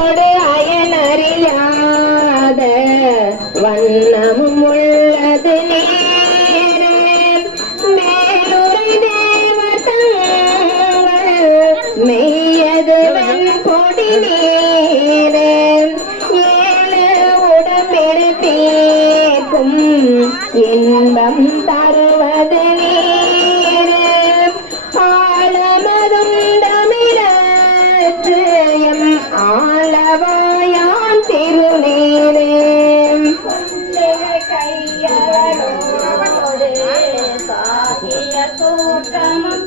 அயலோடு அயனறியாத வண்ணமும் உள்ளது நேரம் மேலுரை தேவதங்கள் மெய்யது கொடி நேரம் ஏழு உடம்பில் தீர்க்கும் இன்பம் தருவது நேரம் ஆழமதும் தமிழயம் ஆளவாயான் திருநீரம் கையோடு சாகிய தோற்றமும்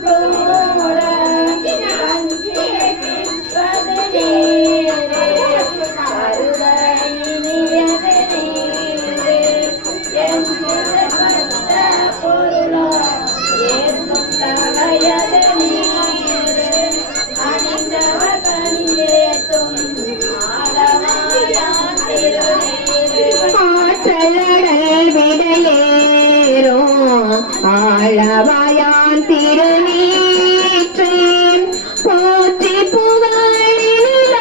ஆளவாயான் திருநீற்றேன் போற்றி புகழிலாவும்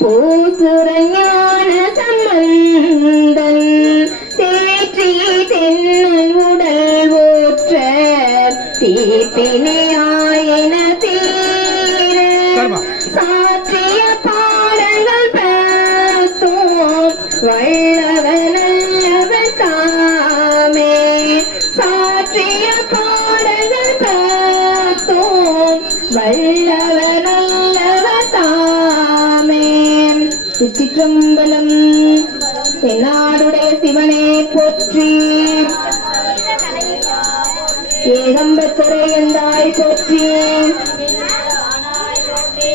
பூசுரஞான சம்பந்தன் தேற்றி தென்னல் உடல் ஊற்ற தீப்பினையாயின தீர சாற்றிய பாடல்கள் பார்த்தோம் வல்லவனல்லவர் தாமே சாற்றிய பாடல்கள் பார்த்தோம் வல்லவனல்லவர் தாமே சிற்றம்பலம் தென்னாடுடைய சிவனே போற்றி ஏகம்பத்துறை என்றாய் போற்றி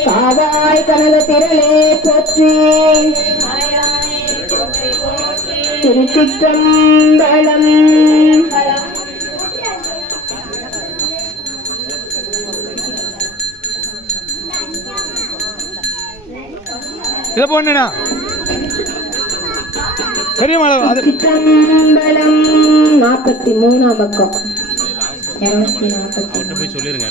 காவாய் கனக திரளே போற்றி திருச்சிற்றம்பலம் இதை போனா திருச்சிற்றம்பலம் 43 பக்கம் 240 சொல்லிருங்க.